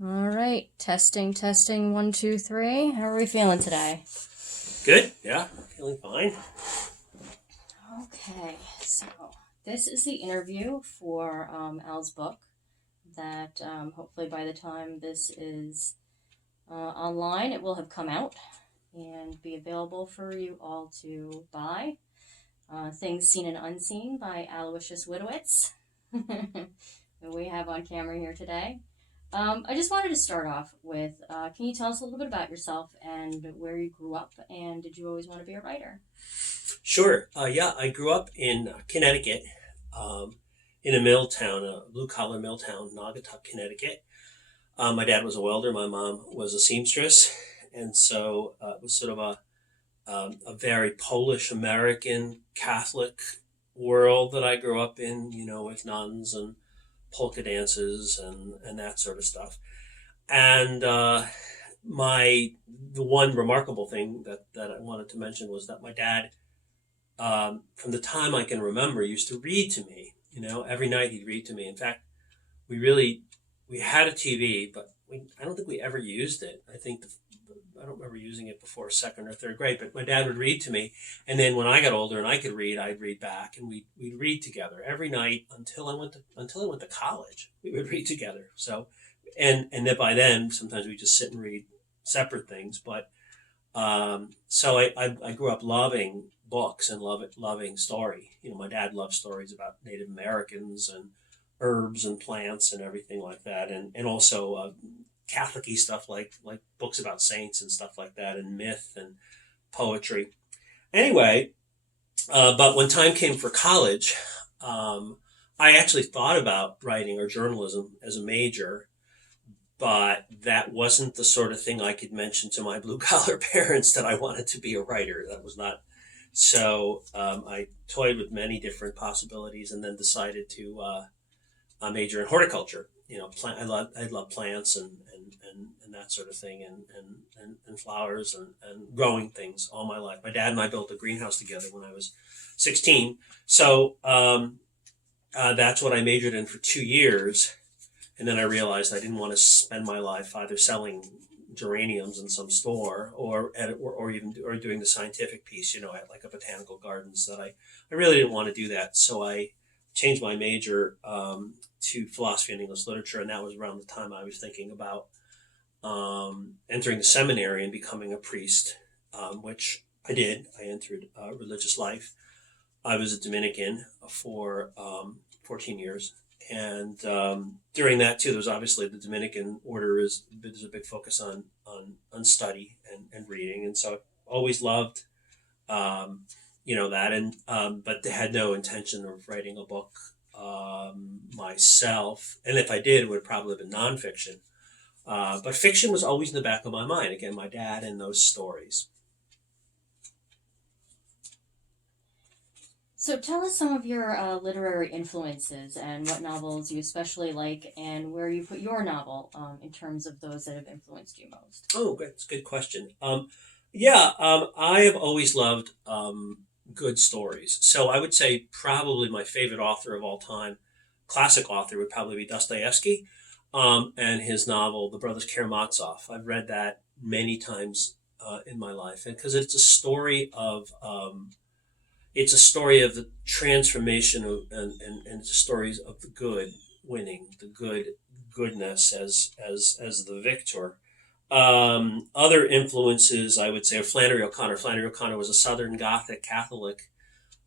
All right, testing, 1, 2, 3. How are we feeling today? Good. Yeah. Feeling fine. Okay, so this is the interview for Al's book that hopefully by the time this is online, it will have come out and be available for you all to buy. Things Seen and Unseen by Aloysius Widziewicz, that we have on camera here today. I just wanted to start off with can you tell us a little bit about yourself and where you grew up, and did you always want to be a writer? Sure. Yeah, I grew up in Connecticut, um, in a mill town, a blue collar mill town, Naugatuck, Connecticut. My dad was a welder. My mom was a seamstress, and so it was sort of a very Polish American Catholic world that I grew up in. With nuns and polka dances and that sort of stuff. And my the one remarkable thing that I wanted to mention was that my dad, from the time I can remember, used to read to me. Every night he'd read to me. In fact, we really we had a TV, but I don't think we ever used it. I don't remember using it before second or third grade. But my dad would read to me, and then when I got older and I could read, I'd read back, and we'd read together every night until I went to college. We would read together. So, and then by then sometimes we just sit and read separate things, but so I grew up loving books and loving story. My dad loved stories about Native Americans and herbs and plants and everything like that, and also Catholic-y stuff like books about saints and stuff like that, and myth and poetry. Anyway, but when time came for college, I actually thought about writing or journalism as a major, but that wasn't the sort of thing I could mention to my blue collar parents that I wanted to be a writer. That was not. So I toyed with many different possibilities, and then decided to major in horticulture. I love plants and that sort of thing, and flowers and growing things all my life. My dad and I built a greenhouse together when I was 16. So that's what I majored in for 2 years. And then I realized I didn't want to spend my life either selling geraniums in some store or even doing the scientific piece, at like a botanical gardens. I really didn't want to do that. So I changed my major to philosophy and English literature, and that was around the time I was thinking about entering the seminary and becoming a priest, which I did. I entered religious life. I was a Dominican for 14 years. And during that too, there was obviously the Dominican order there's a big focus on study and reading, and so I always loved um, that, and but they had no intention of writing a book myself, and if I did, it would probably have been nonfiction. But fiction was always in the back of my mind. Again, my dad and those stories. So tell us some of your literary influences and what novels you especially like, and where you put your novel in terms of those that have influenced you most. Oh, good. That's a good question. Yeah, I have always loved good stories. So I would say probably my favorite author of all time, classic author, would probably be Dostoevsky, and his novel, The Brothers Karamazov. I've read that many times in my life, and because it's a story of the transformation and it's stories of the good winning, the goodness as the victor. Other influences, I would say, are Flannery O'Connor. Flannery O'Connor was a Southern Gothic Catholic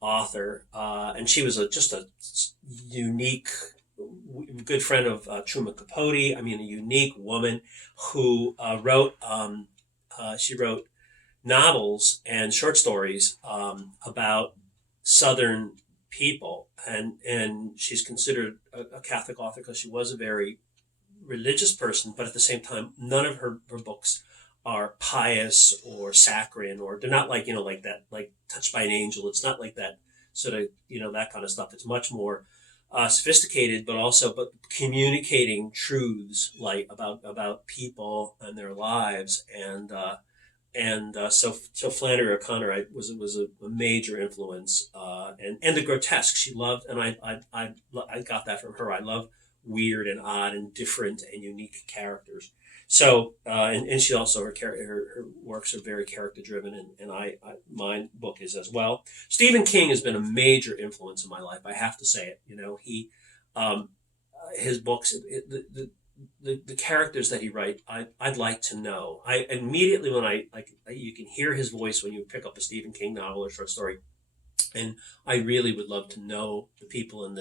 author, and she was just a unique, good friend of Truman Capote. I mean, a unique woman who she wrote novels and short stories about Southern people, and she's considered a Catholic author because she was a very religious person, but at the same time, none of her books are pious or saccharine, or they're not like like that, like Touched by an Angel. It's not like that sort of that kind of stuff. It's much more sophisticated, but communicating truths like about people and their lives, and so Flannery O'Connor was a major influence, and the grotesque she loved, and I got that from her. I love weird and odd and different and unique characters. So, and she also, her works are very character driven, and my book is as well. Stephen King has been a major influence in my life. I have to say it. Um, his books, the characters that he writes, I'd like to know. I immediately, when you can hear his voice when you pick up a Stephen King novel or short story, and I really would love to know the people in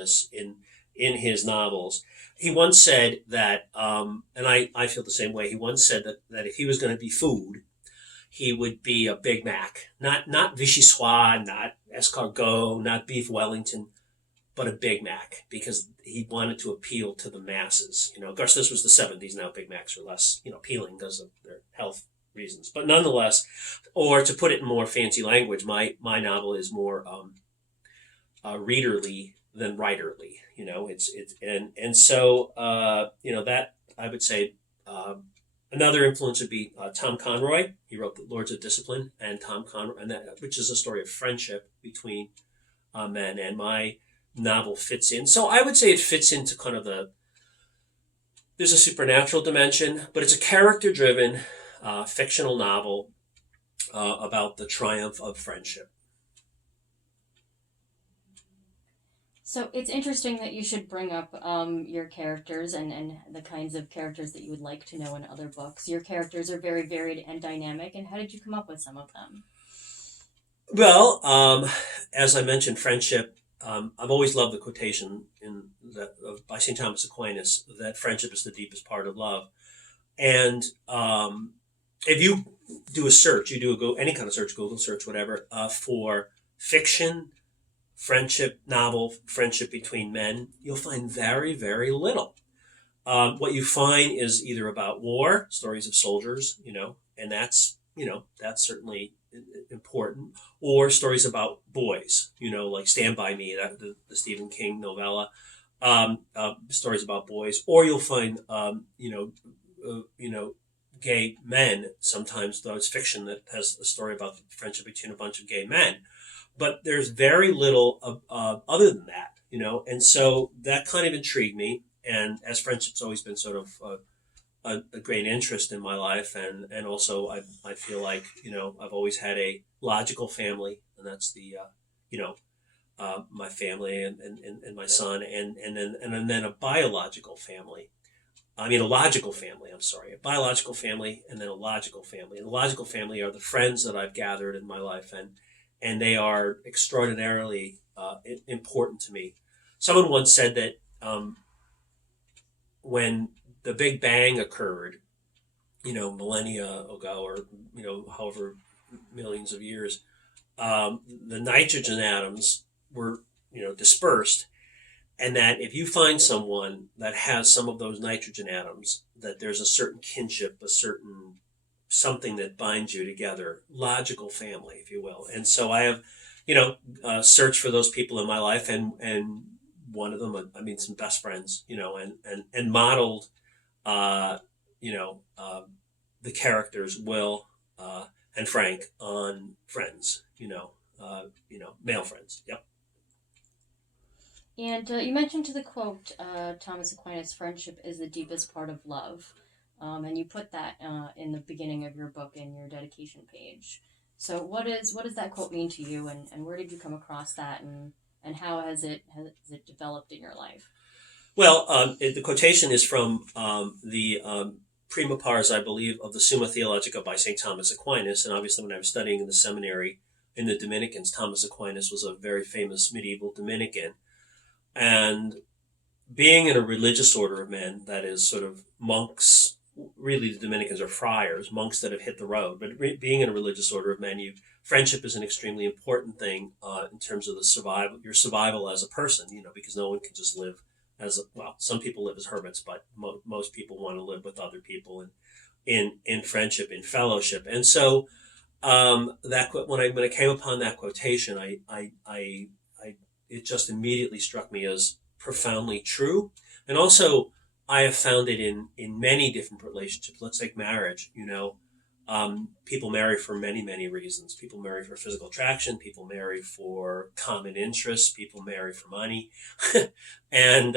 his novels. He once said that, and I feel the same way. He once said that if he was going to be food, he would be a Big Mac, not vichyssoise, not escargot, not beef Wellington, but a Big Mac, because he wanted to appeal to the masses. Of course, this was the '70s. Now Big Macs are less, appealing because of their health reasons. But nonetheless, or to put it in more fancy language, my novel is more readerly than writerly. It's and so that I would say another influence would be Tom Conroy. He wrote The Lords of Discipline, and Tom Conroy, which is a story of friendship between men. And my novel fits in. So I would say it fits into kind of there's a supernatural dimension, but it's a character-driven fictional novel about the triumph of friendship. So it's interesting that you should bring up your characters and the kinds of characters that you would like to know in other books. Your characters are very varied and dynamic, and how did you come up with some of them? Well, as I mentioned, friendship. I've always loved the quotation by St. Thomas Aquinas that friendship is the deepest part of love. And if you do a search, any kind of search, Google search, whatever, for fiction, friendship novel, friendship between men, you'll find very, very little. What you find is either about war, stories of soldiers, and that's certainly important, or stories about boys, like Stand By Me, the Stephen King novella, stories about boys, or you'll find, gay men. Sometimes, though, it's fiction that has a story about the friendship between a bunch of gay men. But there's very little other than that, and so that kind of intrigued me. And as friendship's always been sort of a great interest in my life, and also I feel like I've always had a logical family, and that's my family and my son, and then a biological family. I mean, a logical family. I'm sorry, a biological family, and then a logical family. And the logical family are the friends that I've gathered in my life, and they are extraordinarily important to me. Someone once said that when the Big Bang occurred, millennia ago, or however millions of years, the nitrogen atoms were dispersed, and that if you find someone that has some of those nitrogen atoms, that there's a certain kinship, a certain something that binds you together, logical family, if you will. And so I have, searched for those people in my life, and one of them, I mean, some best friends, and modeled, the characters Will and Frank on friends, male friends. Yep. And you mentioned to the quote, Thomas Aquinas, friendship is the deepest part of love. And you put that in the beginning of your book in your dedication page. So what does that quote mean to you, and where did you come across that, and how has it developed in your life? Well, the quotation is from the prima pars, I believe, of the Summa Theologica by St. Thomas Aquinas. And obviously, when I was studying in the seminary in the Dominicans, Thomas Aquinas was a very famous medieval Dominican. And being in a religious order of men, that is sort of monks, really the Dominicans are friars, monks that have hit the road, but being in a religious order of men, friendship is an extremely important thing in terms of your survival as a person, because no one can just live some people live as hermits, but most people want to live with other people in friendship, in fellowship. And so when I came upon that quotation, it just immediately struck me as profoundly true. And also, I have found it in many different relationships. Let's take marriage. People marry for many, many reasons. People marry for physical attraction. People marry for common interests. People marry for money. In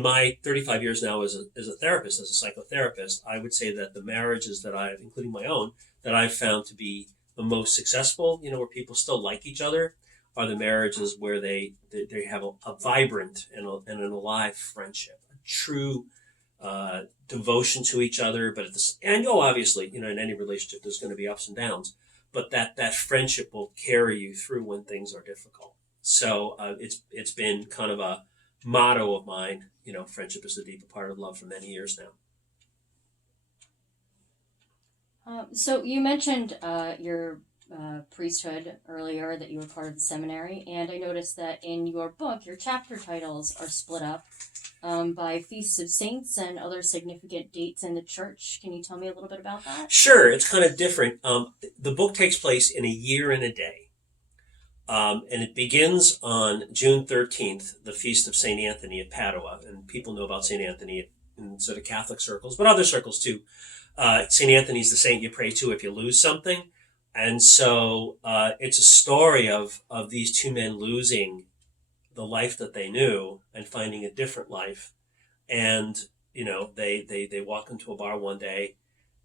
my 35 years now as a therapist, as a psychotherapist, I would say that the marriages that I've, including my own, that I've found to be the most successful, where people still like each other, are the marriages where they have a vibrant and an alive friendship, a true devotion to each other. But obviously, in any relationship, there's going to be ups and downs, but that friendship will carry you through when things are difficult. So it's been kind of a motto of mine. Friendship is the deeper part of love for many years now. So you mentioned your priesthood earlier, that you were part of the seminary, and I noticed that in your book, your chapter titles are split up by feasts of saints and other significant dates in the church. Can you tell me a little bit about that? Sure, it's kind of different. The book takes place in a year and a day. And it begins on June 13th, the feast of St. Anthony at Padua. And people know about St. Anthony in sort of Catholic circles, but other circles too. St. Anthony's the saint you pray to if you lose something. And so it's a story of these two men losing the life that they knew and finding a different life. And, they walk into a bar one day,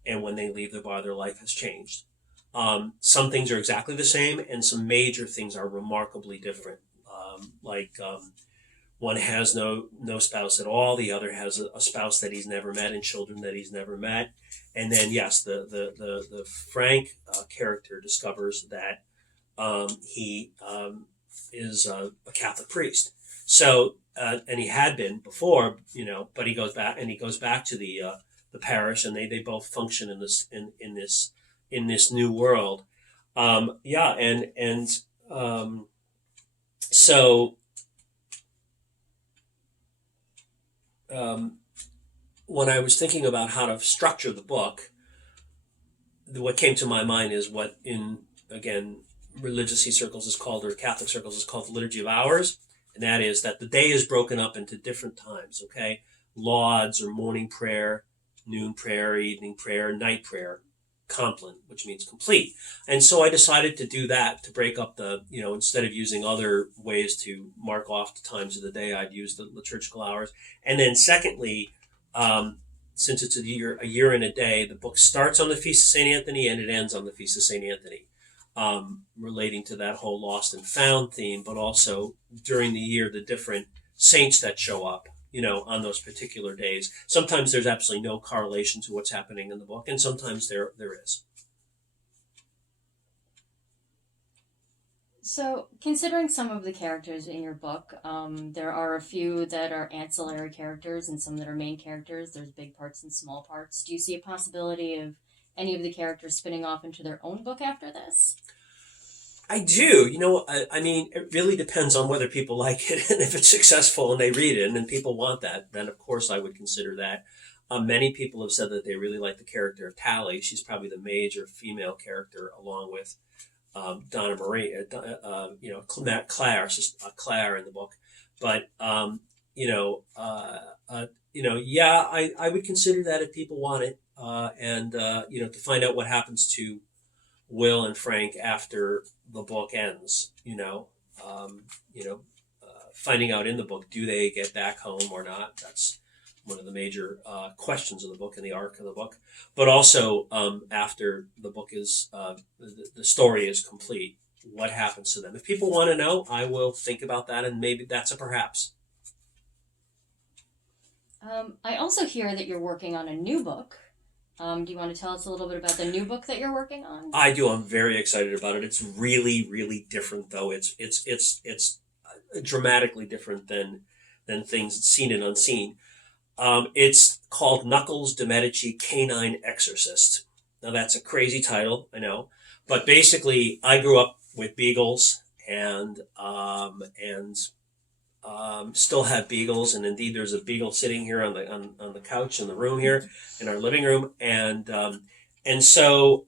and when they leave the bar, their life has changed. Some things are exactly the same, and some major things are remarkably different. One has no spouse at all. The other has a spouse that he's never met and children that he's never met. And then, yes, the Frank character discovers that he is a Catholic priest. So, and he had been before, but he goes back to the parish, and they both function in this new world. So when I was thinking about how to structure the book, what came to my mind is what in, again, religious circles is called, or Catholic circles is called, the Liturgy of Hours. And that is that the day is broken up into different times, okay? Lauds, or morning prayer, noon prayer, evening prayer, night prayer, compline, which means complete. And so I decided to do that, to break up instead of using other ways to mark off the times of the day, I'd use the liturgical hours. And then secondly, since it's a year and a day, the book starts on the Feast of St. Anthony and it ends on the Feast of St. Anthony, relating to that whole lost and found theme, but also during the year, the different saints that show up, on those particular days. Sometimes there's absolutely no correlation to what's happening in the book, and sometimes there is. So, considering some of the characters in your book, there are a few that are ancillary characters and some that are main characters. There's big parts and small parts. Do you see a possibility of any of the characters spinning off into their own book after this? I do. I mean, it really depends on whether people like it and if it's successful and they read it and people want that. Then, of course, I would consider that. Many people have said that they really like the character of Tally. She's probably the major female character, along with Donna Marie, Claire, Claire in the book. But, I would consider that if people want it. To find out what happens to Will and Frank after the book ends, finding out in the book, do they get back home or not? That's one of the major questions of the book and the arc of the book. But also, after the book is, the story is complete, what happens to them? If people want to know, I will think about that, and maybe that's a perhaps. I also hear that you're working on a new book. Do you want to tell us a little bit about the new book that you're working on? I do. I'm very excited about it. It's really, really different, though. It's dramatically different than things seen and unseen. It's called Knuckles de Medici Canine Exorcist. Now that's a crazy title, I know, but basically I grew up with beagles and still have beagles, and indeed there's a beagle sitting here on the couch in the room here in our living room, and so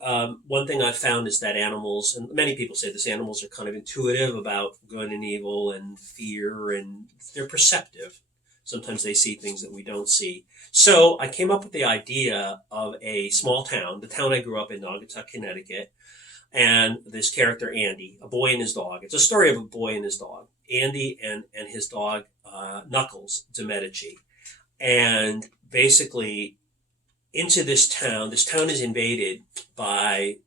one thing I've found is that animals, and many people say this, animals are kind of intuitive about good and evil and fear, and they're perceptive. Sometimes they see things that we don't see. So I came up with the idea of a small town, the town I grew up in, Naugatuck, Connecticut, and this character, Andy, a boy and his dog. It's a story of a boy and his dog. Andy and his dog, Knuckles de Medici. And basically, into this town is invaded by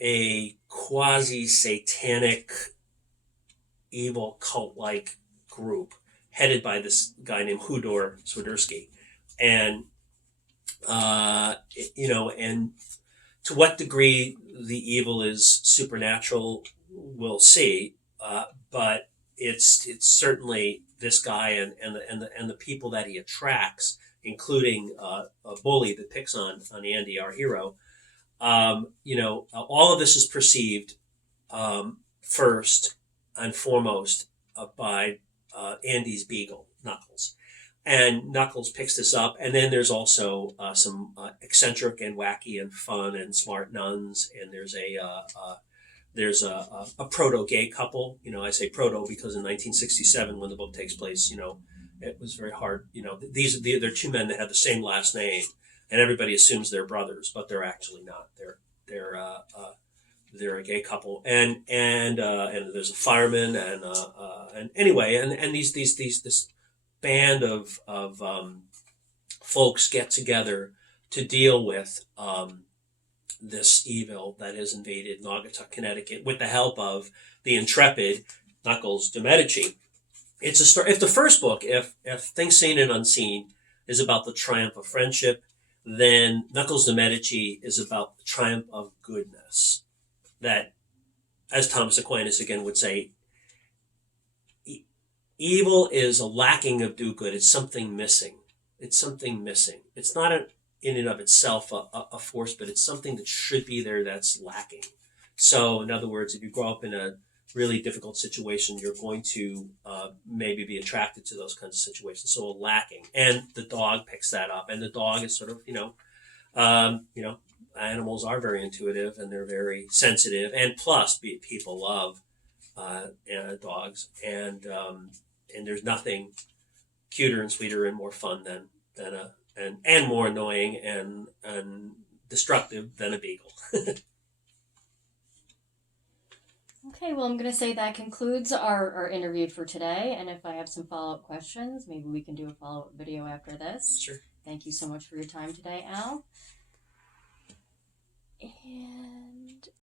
a quasi-satanic, evil cult-like group headed by this guy named Hodor Swiderski. And, and to what degree the evil is supernatural, we'll see. But it's certainly this guy and the people that he attracts, including a bully that picks on Andy, our hero. All of this is perceived first and foremost by Andy's beagle, Knuckles. And Knuckles picks this up, and then there's also some eccentric and wacky and fun and smart nuns, and there's a proto-gay couple. I say proto because in 1967, when the book takes place, it was very hard. They're two men that have the same last name, and everybody assumes they're brothers, but they're actually not. They're a gay couple, and there's a fireman, and anyway, and this band of folks get together to deal with this evil that has invaded Naugatuck, Connecticut, with the help of the intrepid Knuckles de Medici. It's a story. If the first book, if Things Seen and Unseen, is about the triumph of friendship, then Knuckles de Medici is about the triumph of goodness. That, as Thomas Aquinas again would say, evil is a lacking of do-good. It's something missing. It's something missing. It's not in and of itself a force, but it's something that should be there that's lacking. So, in other words, if you grow up in a really difficult situation, you're going to maybe be attracted to those kinds of situations. So, lacking. And the dog picks that up. And the dog is sort of, animals are very intuitive and they're very sensitive. And plus, people love dogs. And there's nothing cuter and sweeter and more fun and more annoying and destructive than a beagle. Okay, well, I'm going to say that concludes our interview for today. And if I have some follow-up questions, maybe we can do a follow-up video after this. Sure. Thank you so much for your time today, Al. And